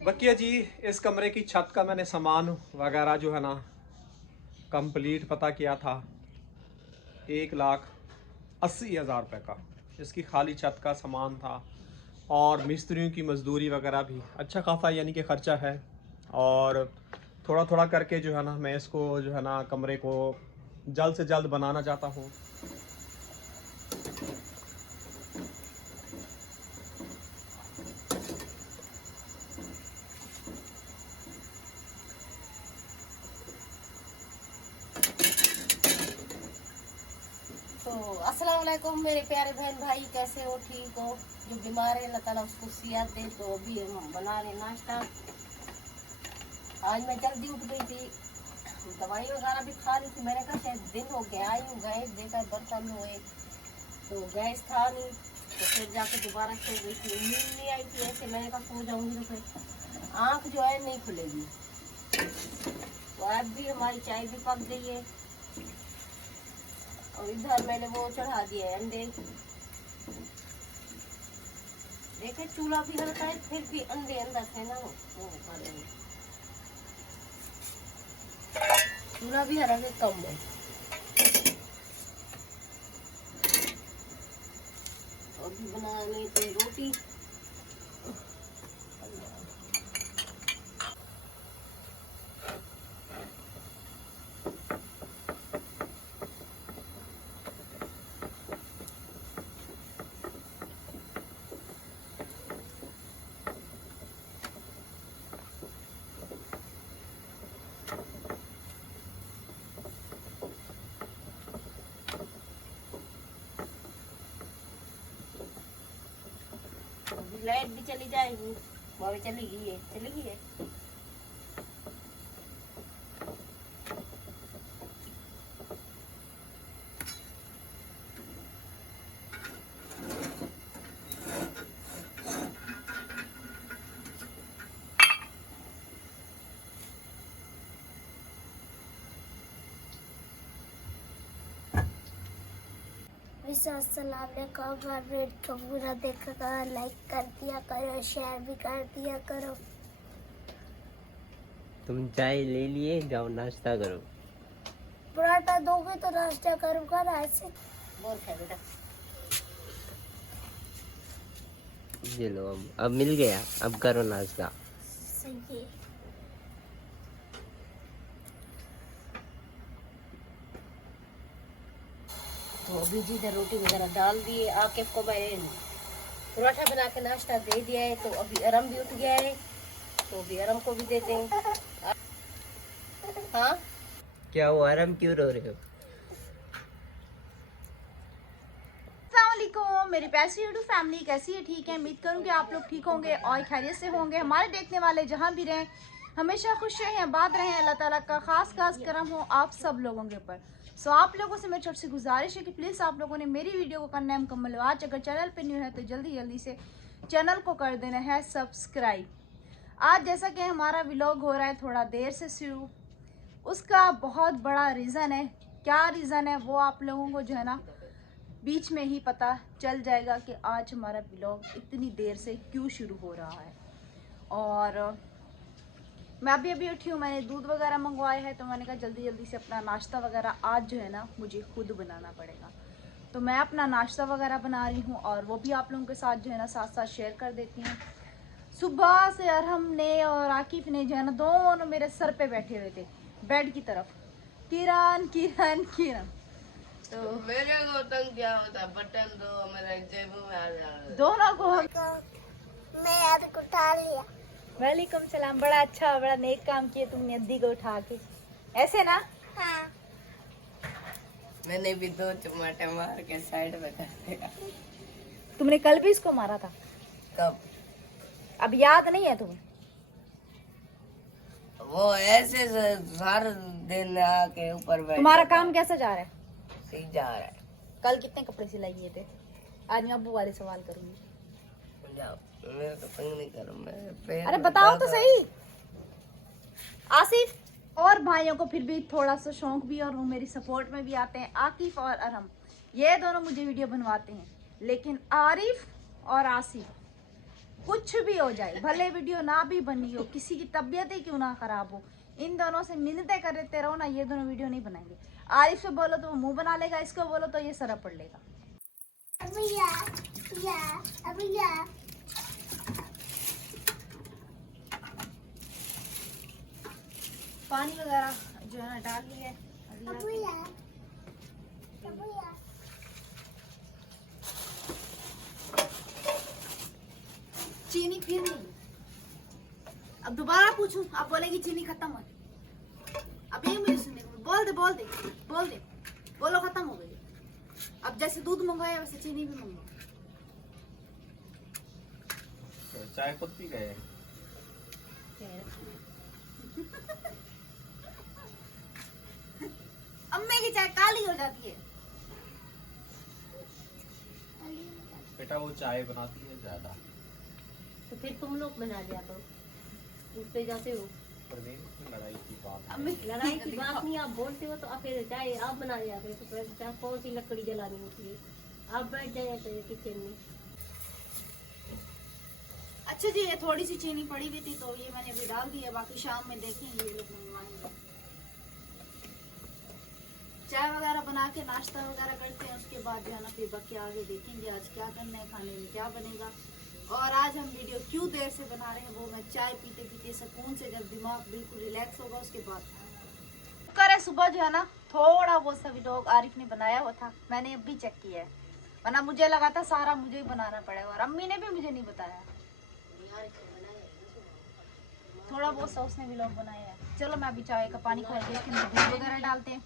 बकिया जी, इस कमरे की छत का मैंने सामान वगैरह जो है ना कंप्लीट पता किया था 1,80,000 रुपये का। इसकी खाली छत का सामान था और मिस्त्रियों की मजदूरी वगैरह भी अच्छा खासा यानी कि ख़र्चा है। और थोड़ा थोड़ा करके जो है ना मैं इसको जो है ना कमरे को जल्द से जल्द बनाना चाहता हूँ। तो अस्सलाम वालेकुम मेरे प्यारे बहन भाई, कैसे हो? ठीक हो? जो बीमार है अल्लाह ताला उसको सियात दे। तो अभी हम बना रहे नाश्ता। आज मैं जल्दी उठ गई थी, दवाई वगैरह भी खा रही थी। मैंने कहा शायद दिन हो गया, आई हूँ गैस देखा बर्तन हुए तो गैस था नहीं, तो फिर जाके दोबारा सो गई थी। नींद नहीं आई थी, ऐसे मैंने कहा सो जाऊंगी तो फिर आँख जो है नहीं खुलेगी। तो अब भी हमारी चाय भी पक गई है और इधर मैंने वो चढ़ा दिया है अंडे। देखे चूल्हा भी हल्का है फिर भी अंडे अंदर थे ना, वो चूल्हा भी हरा के कम है। अभी बना लेते रोटी। लाइट भी चली जाएगी, वो भी चली गई है, चली गई है। वीडियो को पूरा देखा करो, लाइक कर दिया करो, शेयर भी कर दिया करो। तुम चाय ले लिए, जाओ नाश्ता करो। पराठा दोगे तो नाश्ता करूँगा ना ऐसे। बोल क्या बेटा? ये लो, अब मिल गया, अब करो नाश्ता। सही है। तो अभी जिधर रोटी वगैरह डाल दिए, आकिब को मैं पराठा बना के नाश्ता दे दिया है। तो अभी अरम भी उठ गया है, तो अभी अरम को भी देते हैं। हाँ क्या हो, आराम क्यों रो रहे हो? अस्सलामुअलैकुम मेरी प्यारी यूट्यूब फैमिली, कैसी है? ठीक है, उम्मीद करूँ कि आप लोग ठीक होंगे और खैरियत से होंगे। हमारे देखने वाले जहाँ भी रहें हमेशा खुश रहें, आबाद रहें। अल्लाह ताला का खास करम हो आप सब लोगों के ऊपर। सो आप लोगों से मेरी छोटी सी गुजारिश है कि प्लीज़ आप लोगों ने मेरी वीडियो को करना है मुकम्मल वॉच। अगर चैनल पर न्यू है तो जल्दी से चैनल को कर देना है सब्सक्राइब। आज जैसा कि हमारा व्लॉग हो रहा है थोड़ा देर से शुरू, उसका बहुत बड़ा रीज़न है। क्या रीज़न है वो आप लोगों को जो है ना बीच में ही पता चल जाएगा कि आज हमारा ब्लॉग इतनी देर से क्यों शुरू हो रहा है। और मैं अभी उठी हूँ, मैंने दूध वगैरह मंगवाया है, तो मैंने कहा जल्दी से अपना नाश्ता वगैरह आज जो है ना मुझे खुद बनाना पड़ेगा। तो मैं अपना नाश्ता वगैरह बना रही हूँ और वो भी आप लोगों के साथ जो है ना साथ शेयर कर देती हूँ। सुबह से अरहम ने और आकिफ ने जो है ना दोनों मेरे सर पे बैठे हुए थे बेड की तरफ, किरण किरण किरण। तो मेरे को तंग क्या होता, बटन दो मेरा जेब में आ जाए। दोनों को हम मैं याद को उठा लिया। वालेकुम सलाम। बड़ा अच्छा, बड़ा नेक काम किए तुमने अद्दी को उठा के, ऐसे ना। हाँ। मैंने भी 2 चमाटे मार के साइड में कर दिया। तुमने कल भी इसको मारा था? कब? अब याद नहीं है तुम्हें? वो ऐसे हर दिन आके ऊपर बैठ। तुम्हारा काम कैसा जा रहा है? सही जा रहा है। कल कितने कपड़े सिलाइए थे? आज मैं अब्बू वाले सवाल करूंगी। जाओ, मैं तो तंग नहीं करूँ, मैं अरे बताओ तो सही। आसिफ और भाइयों को फिर भी थोड़ा सा शौक भी और वो मेरी सपोर्ट में भी आते हैं। आकिफ और अरहम ये दोनों मुझे वीडियो बनवाते हैं, लेकिन आरिफ और आसिफ कुछ भी हो जाए, भले वीडियो ना भी बनी हो, किसी की तबीयत ही क्यों ना खराब हो, इन दोनों से मिन्नतें करते रहो ना, ये दोनों वीडियो नहीं बनाएंगे। आरिफ से बोलो तो वो मुंह बना लेगा, इसको बोलो तो ये सरप पड़ लेगा। पानी वगैरह जो है ना डाल लिया है। चीनी फिर नहीं, अब दोबारा पूछूं आप बोलेगी चीनी खत्म है। अब ये मुझे सुनने को बोल दे बोलो खत्म हो गई। अब जैसे दूध मंगवाया वैसे चीनी भी मंगवाओ। चाय खुद पी गए। अम्मे की चाय काली हो जाती है। बेटा वो चाय बनाती है ज्यादा। तो फिर तुम लोग बना लिया करो, उठते जाते हो। पर नहीं, उसमें लड़ाई की बात अम्मी लड़ाई की बात नहीं, आप बोलते हो तो आप फिर चाहे आप बना लिया करो। तो फिर चाहे कौन सी लकड़ी जलानी होती है, आप बैठ जाया करो किचन में। अच्छा जी, ये थोड़ी सी चीनी पड़ी हुई थी तो ये मैंने अभी डाल दी है, बाकी शाम में देखेंगे ये लोग मंगवाएंगे। चाय वगैरह बना के नाश्ता वगैरह करते हैं, उसके बाद जो है ना फिर बाकी आगे देखेंगे आज क्या करना है, खाने में क्या बनेगा। और आज हम वीडियो क्यों देर से बना रहे हैं वो मैं चाय पीते पीते सुकून से, जब दिमाग बिल्कुल रिलैक्स होगा उसके बाद करे। सुबह जो है ना थोड़ा वो सा व्लॉग आरिफ ने बनाया हुआ था, मैंने अभी चेक किया है, वरना मुझे लगा था सारा मुझे ही बनाना पड़ेगा, और अम्मी ने भी मुझे नहीं बताया। थोड़ा बहुत सा उसने व्लॉग बनाया है। चलो मैं अभी चाय का पानी खोल के इसके अंदर दूध वगैरह डालते हैं।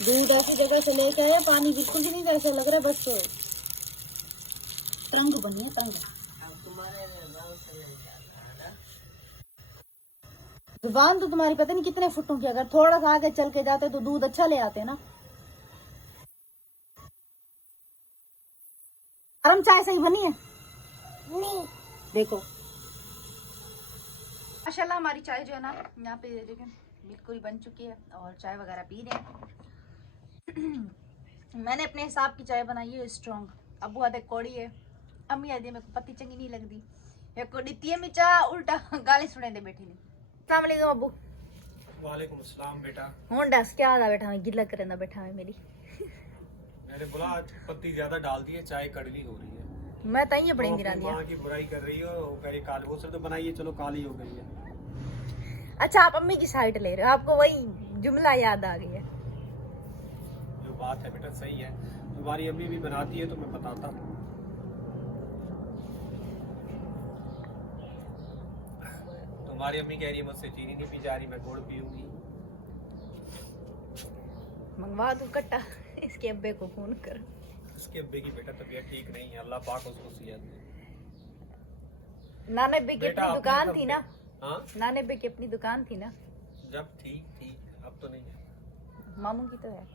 दूध ऐसी जगह से लेके आया, पानी बिल्कुल भी नहीं वैसा लग रहा, बस तरंग बनी है तरंग। जुबान तो तुम्हारी पता नहीं कितने फुटों की, अगर थोड़ा सा आगे चल के जाते तो दूध अच्छा ले आते ना। गरम चाय सही बनी है? नहीं। देखो माशाल्लाह हमारी चाय जो है ना यहाँ पे देखिए बिल्कुल ही बन चुकी है, और चाय वगैरह पी रहे हैं। मैंने अपने हिसाब की चाय बनाई है स्ट्रॉन्ग। अबू आधे कौड़ी है, अम्मी आदि मेरे को पत्ती चंगी नहीं लगती, ये कोड़ी तीय में चाह उल्टा गाली सुने दे बैठी नहीं। अस्सलाम वालेकुम अबू। वालेकुम अस्सलाम बेटा। हूं दस क्या आदा बैठा मैं, गिला करना बैठा है मेरी। मैंने बोला आज पत्ती ज्यादा डाल दी है, चाय कड़वी हो रही है। मैं तई बड़ी गिरा दिया। माँ की बुराई कर रही हो, वो कह रही काली, वो सिर्फ तो बनाइए, चलो काली हो गई है। अच्छा आप अम्मी की साइड ले रहे हो, आपको वही जुमला याद आ गई है। जो बात है बेटा सही है, तुम्हारी अम्मी भी बनाती है तो मैं बताता हूँ। तुम्हारी अम्मी कह रही है मुझसे चीनी नहीं पी जा रही, मैं गुड़ पीऊंगी। मंगवा दूं कट्टा, इसके अब्बे को फोन कर। इसके अब्बे की बेटा तबीयत ठीक नहीं है, अल्लाह पाक उसको सेहत दे। नाने बे की बेटा, अपनी अपने दुकान दम थी पे। ना, हाँ नाने बे की अपनी दुकान थी ना, जब थी अब तो नहीं है। मामू की तो है।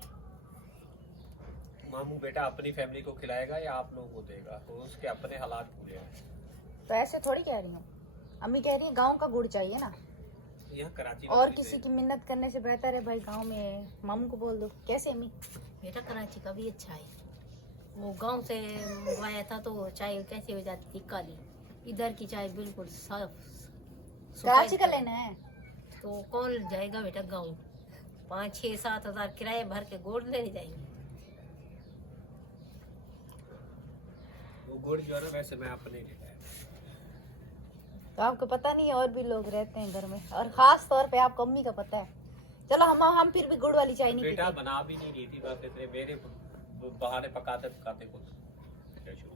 मामू बेटा अपनी फैमिली को खिलाएगा या आप लोगों को देगा, तो उसके अपने हालात पूरे हैं। तो ऐसे थोड़ी कह रही हूँ, अम्मी कह रही है गांव का गुड़ चाहिए ना, यहाँ कराची में और थोड़ी किसी दे। की मिन्नत करने से बेहतर है भाई गांव में मामू को बोल दो। कैसे अम्मी? बेटा कराची का भी अच्छा है, वो गांव से मंगवाया था तो चाय कैसे हो जाती थी काली, इधर की चाय बिल्कुल साफ। कराची का लेना है तो कौन जाएगा बेटा गांव, 5-6-7 हजार किराए भर के गोड़ लेने जाएंगे। वो गुड़ जो है ना वैसे मैं अपने लिए लाया। तो आपको पता नहीं है और भी लोग रहते हैं घर में, और खास तौर पे आपको अम्मी का पता है। चलो हम फिर भी गुड़ वाली चाय नहीं बेटा पीते। बना भी नहीं रही थी, बस इतने मेरे बहाने पकाते पकाते खुद शुरू।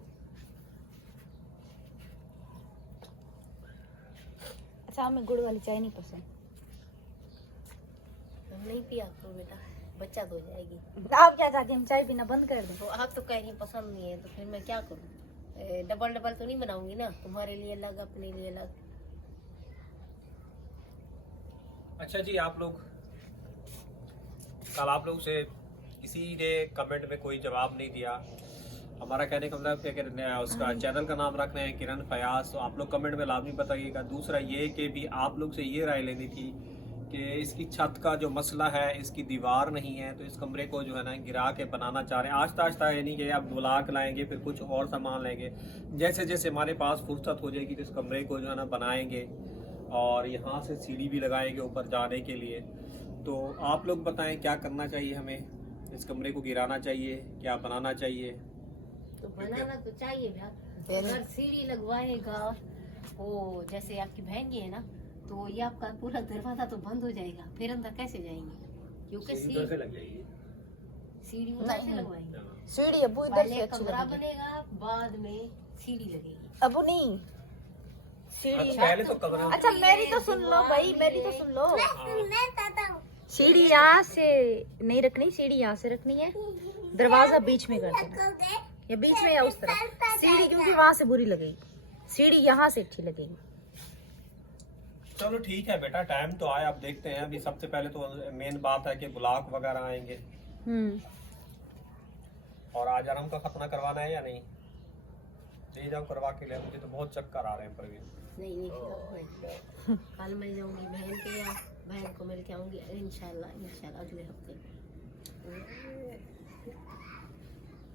अच्छा हमें गुड़ वाली चाय नहीं पसंद। हम नहीं पिया तो बेटा बच्चा तो हो जाएगी। आप क्या चाहती हैं, हम चाय पीना बंद कर दें? तो आप तो कह रही पसंद नहीं है, तो फिर मैं क्या करूँ? डबल डबल तो नहीं बनाऊंगी ना, तुम्हारे लिए अलग अपने लिए अलग। अच्छा जी, आप लोग कल आप लोग से किसी ने कमेंट में कोई जवाब नहीं दिया। हमारा कहने का मतलब है कि उसका चैनल का नाम रख रहे हैं किरण फयाज, तो आप लोग कमेंट में लाजमी बताइएगा। दूसरा ये कि भी आप लोग से ये राय लेनी थी कि इसकी छत का जो मसला है, इसकी दीवार नहीं है, तो इस कमरे को जो है ना गिरा के बनाना चाह रहे हैं आहिस्ता आहिस्ता। यानी कि अब ब्लॉक लाएंगे, फिर कुछ और सामान लेंगे, जैसे जैसे हमारे पास फुर्सत हो जाएगी तो इस कमरे को जो है ना बनाएंगे और यहाँ से सीढ़ी भी लगाएंगे ऊपर जाने के लिए। तो आप लोग बताएं क्या करना चाहिए हमें, इस कमरे को गिराना चाहिए, क्या बनाना चाहिए? तो बनाना तो चाहिए यार। अगर सीढ़ी लगवाएगा वो जैसे आपकी बहन की है ना, तो ये आपका पूरा दरवाजा तो बंद हो जाएगा, फिर अंदर कैसे जाएंगे? क्योंकि सीढ़ी लग जाएगी, सीढ़ी उधर से लगवाएंगे। सीढ़ी अबू इधर पहले से अच्छी कमरा लगेगी। बनेगा, बाद में सीढ़ी लगेगी। अबू नहीं, सीढ़ी पहले तो कमरा। अच्छा मेरी तो सुन लो भाई, मेरी तो सुन लो। सीढ़ी यहाँ से नहीं रखनी, सीढ़ी यहाँ से रखनी है, दरवाजा बीच में कर देना, या बीच में या उस तरफ। सीढ़ी क्योंकि वहां से बुरी लगेगी, सीढ़ी यहाँ से अच्छी लगेगी। चलो ठीक है बेटा, टाइम तो आया, अब देखते हैं। अभी सबसे पहले तो मेन बात है कि ब्लॉक वगैरह आएंगे। और आज आराम का खतना करवाना है या नहीं? ले जाओ करवा के ले, मुझे तो बहुत चक्कर आ रहे हैं परवीन। नहीं कल मैं जाऊंगी बहन के यहाँ, बहन को मिल के आऊंगी इंशाल्लाह अगले हफ्ते।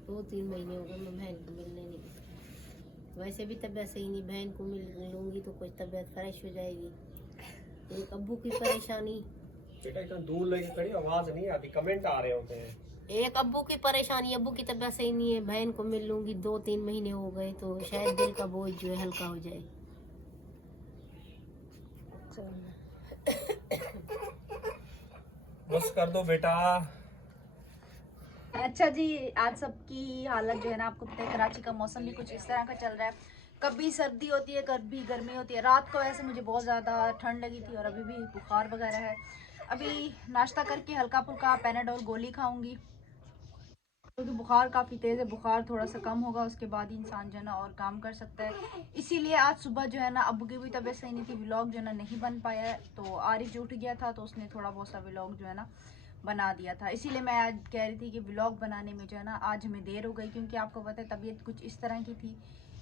2-3 महीने हो गए मैं बहन को मिलने नहीं गई। वैसे भी तबीयत सही नहीं, बहन को मिल लूंगी तो कुछ तबीयत फ्रेश हो जाएगी। एक अब्बू की परेशानी, बेटा इतना दूर लेके खड़ी, आवाज नहीं आती, कमेंट आ रहे होते हैं। एक अब्बू की परेशानी, अब्बू की तबीयत सही नहीं है, बहन को मिल लूंगी। 2-3 महीने हो गए तो शायद दिल का बोझ जो है हल्का हो जाए। बस कर दो बेटा। अच्छा जी, आज सबकी हालत जो है ना, आपको पता है कराची का मौसम भी कुछ इस तरह का चल रहा है, कभी सर्दी होती है कभी गर्मी होती है। रात को वैसे मुझे बहुत ज़्यादा ठंड लगी थी और अभी भी बुखार वगैरह है। अभी नाश्ता करके हल्का फुल्का पैनाडोल गोली खाऊंगी क्योंकि बुखार काफ़ी तेज़ है। बुखार थोड़ा सा कम होगा उसके बाद ही इंसान जो है ना और काम कर सकता है। इसीलिए आज सुबह जो है ना अब्बू की भी तबीयत सही नहीं थी, व्लॉग जो है ना नहीं बन पाया है। तो आरिफ जो उठ गया था तो उसने थोड़ा बहुत सा व्लॉग जो है ना बना दिया था। इसीलिए मैं आज कह रही थी कि व्लॉग बनाने में जो है ना आज हमें देर हो गई, क्योंकि आपको पता है तबीयत कुछ इस तरह की थी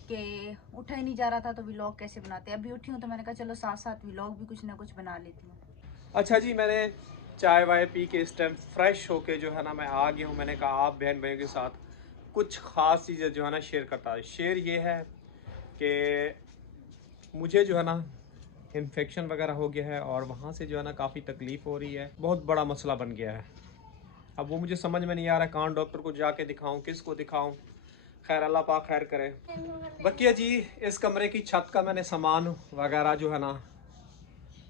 कि उठा ही नहीं जा रहा था, तो व्लॉग कैसे बनाते। अभी उठी हूँ तो मैंने कहा चलो साथ साथ व्लॉग भी कुछ ना कुछ बना लेती हूँ। अच्छा जी, मैंने चाय वाय पी के इस टाइम फ्रेश होके जो है ना मैं आ गया हूँ। मैंने कहा आप बहन भाइयों के साथ कुछ ख़ास चीज़ें जो है ना शेयर करता है। शेयर ये है कि मुझे जो है ना इन्फेक्शन वगैरह हो गया है और वहाँ से जो है ना काफ़ी तकलीफ़ हो रही है, बहुत बड़ा मसला बन गया है। अब वो मुझे समझ में नहीं आ रहा है कहाँ डॉक्टर को जाके दिखाऊं, किसको दिखाऊं। खैर अल्लाह पाक खैर करे। बकिया जी, इस कमरे की छत का मैंने सामान वगैरह जो है ना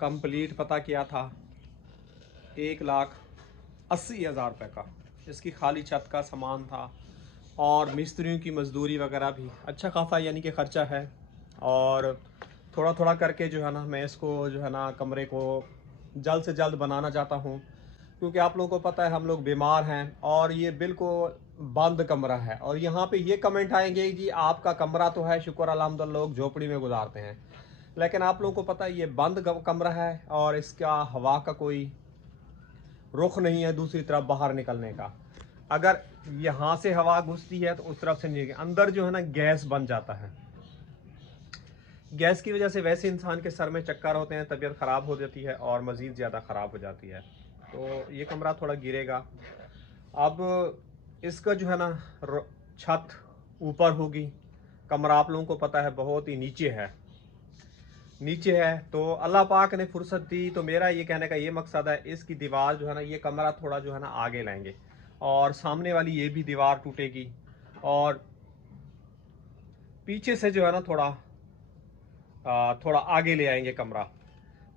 कंप्लीट पता किया था 1,80,000 रुपये का। इसकी खाली छत का सामान था और मिस्त्रियों की मजदूरी वगैरह भी अच्छा खासा यानी कि ख़र्चा है। और थोड़ा थोड़ा करके जो है ना मैं इसको जो है ना कमरे को जल्द से जल्द बनाना चाहता हूँ, क्योंकि आप लोगों को पता है हम लोग बीमार हैं और ये बिल्कुल बंद कमरा है। और यहाँ पे ये कमेंट आएंगे जी आपका कमरा तो है, शुक्र अल्हम्दुलिल्लाह लोग झोपड़ी में गुजारते हैं, लेकिन आप लोगों को पता है ये बंद कमरा है और इसका हवा का कोई रुख नहीं है दूसरी तरफ बाहर निकलने का। अगर यहाँ से हवा घुसती है तो उस तरफ से नहीं, अंदर जो है ना गैस बन जाता है। गैस की वजह से वैसे इंसान के सर में चक्कर होते हैं, तबीयत ख़राब हो जाती है और मज़ीद ज़्यादा ख़राब हो जाती है। तो ये कमरा थोड़ा गिरेगा। अब इसका जो है ना छत ऊपर होगी, कमरा आप लोगों को पता है बहुत ही नीचे है। तो अल्लाह पाक ने फुर्सत दी तो मेरा ये कहने का ये मकसद है इसकी दीवार जो है ना ये कमरा थोड़ा जो है ना आगे लाएंगे और सामने वाली ये भी दीवार टूटेगी और पीछे से जो है ना थोड़ा आगे ले आएंगे कमरा।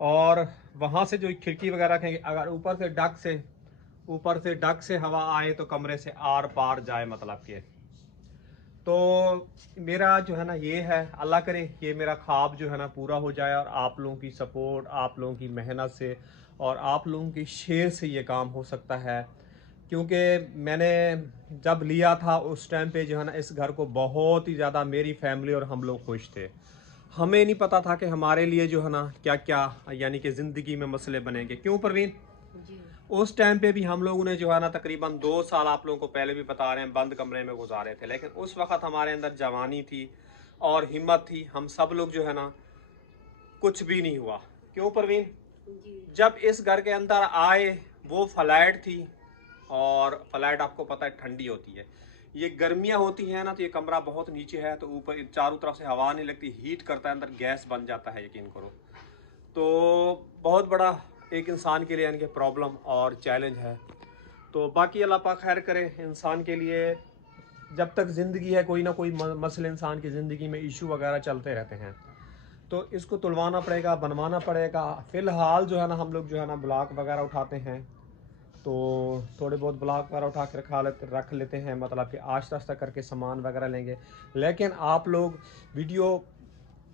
और वहाँ से जो खिड़की वगैरह रखेंगे, अगर ऊपर से डक से हवा आए तो कमरे से आर पार जाए, मतलब कि तो मेरा जो है ना ये है, अल्लाह करे ये मेरा ख्वाब जो है ना पूरा हो जाए और आप लोगों की सपोर्ट, आप लोगों की मेहनत से और आप लोगों की शेयर से ये काम हो सकता है। क्योंकि मैंने जब लिया था उस टाइम पे जो है ना इस घर को बहुत ही ज़्यादा मेरी फैमिली और हम लोग खुश थे। हमें नहीं पता था कि हमारे लिए जो है ना क्या क्या यानी कि ज़िंदगी में मसले बनेंगे। क्यों परवीन? उस टाइम पे भी हम लोगों ने जो है ना तकरीबन 2 साल आप लोगों को पहले भी बता रहे हैं बंद कमरे में गुजारे थे, लेकिन उस वक़्त हमारे अंदर जवानी थी और हिम्मत थी। हम सब लोग जो है ना कुछ भी नहीं हुआ। क्यों परवीन? जब इस घर के अंदर आए वो फ्लैट थी, और फ्लैट आपको पता है ठंडी होती है, ये गर्मियाँ होती हैं ना, तो ये कमरा बहुत नीचे है, तो ऊपर चारों तरफ से हवा नहीं लगती, हीट करता है, अंदर गैस बन जाता है, यकीन करो। तो बहुत बड़ा एक इंसान के लिए यानी कि प्रॉब्लम और चैलेंज है। तो बाकी अल्लाह पाक खैर करे इंसान के लिए। जब तक ज़िंदगी है कोई ना कोई मसले इंसान की ज़िंदगी में इशू वगैरह चलते रहते हैं, तो इसको तुलवाना पड़ेगा, बनवाना पड़ेगा। फ़िलहाल जो है ना हम लोग जो है ना ब्लॉक वगैरह उठाते हैं, तो थोड़े बहुत ब्लॉक वगैरह उठा के रख लेते हैं, मतलब कि आस्ता आस्ता करके सामान वगैरह लेंगे। लेकिन आप लोग वीडियो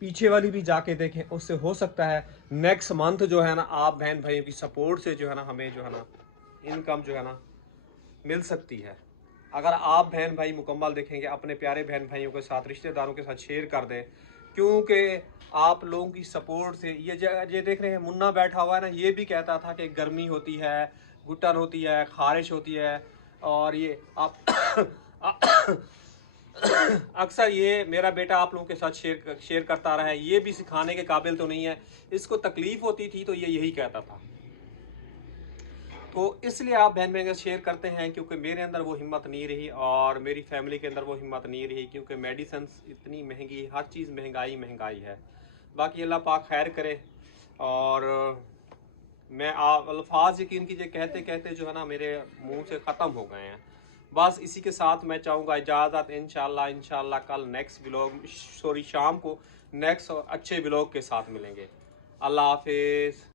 पीछे वाली भी जाके देखें, उससे हो सकता है नेक्स्ट मंथ जो है ना आप बहन भाइयों की सपोर्ट से जो है ना हमें जो है ना इनकम जो है ना मिल सकती है। अगर आप बहन भाई मुकम्मल देखेंगे, अपने प्यारे बहन भाइयों के साथ, रिश्तेदारों के साथ शेयर कर दें, क्योंकि आप लोगों की सपोर्ट से ये देख रहे हैं मुन्ना बैठा हुआ है ना, ये भी कहता था कि गर्मी होती है, घुटन होती है, खारिश होती है, और ये आप अक्सर ये मेरा बेटा आप लोगों के साथ शेयर करता रहा है, ये भी सिखाने के काबिल तो नहीं है, इसको तकलीफ़ होती थी तो ये यही कहता था। तो इसलिए आप बहन बहन शेयर करते हैं, क्योंकि मेरे अंदर वो हिम्मत नहीं रही और मेरी फैमिली के अंदर वो हिम्मत नहीं रही, क्योंकि मेडिसिन इतनी महंगी, हर चीज़ महंगाई है। बाकी अल्लाह पाक खैर करे। और मैं अल्फाज यकीन कीजिए कहते कहते जो है ना मेरे मुंह से ख़त्म हो गए हैं। बस इसी के साथ मैं चाहूँगा इजाज़त। इंशाल्लाह कल नेक्स्ट व्लॉग, शाम को नेक्स्ट अच्छे व्लॉग के साथ मिलेंगे। अल्लाह हाफिज़।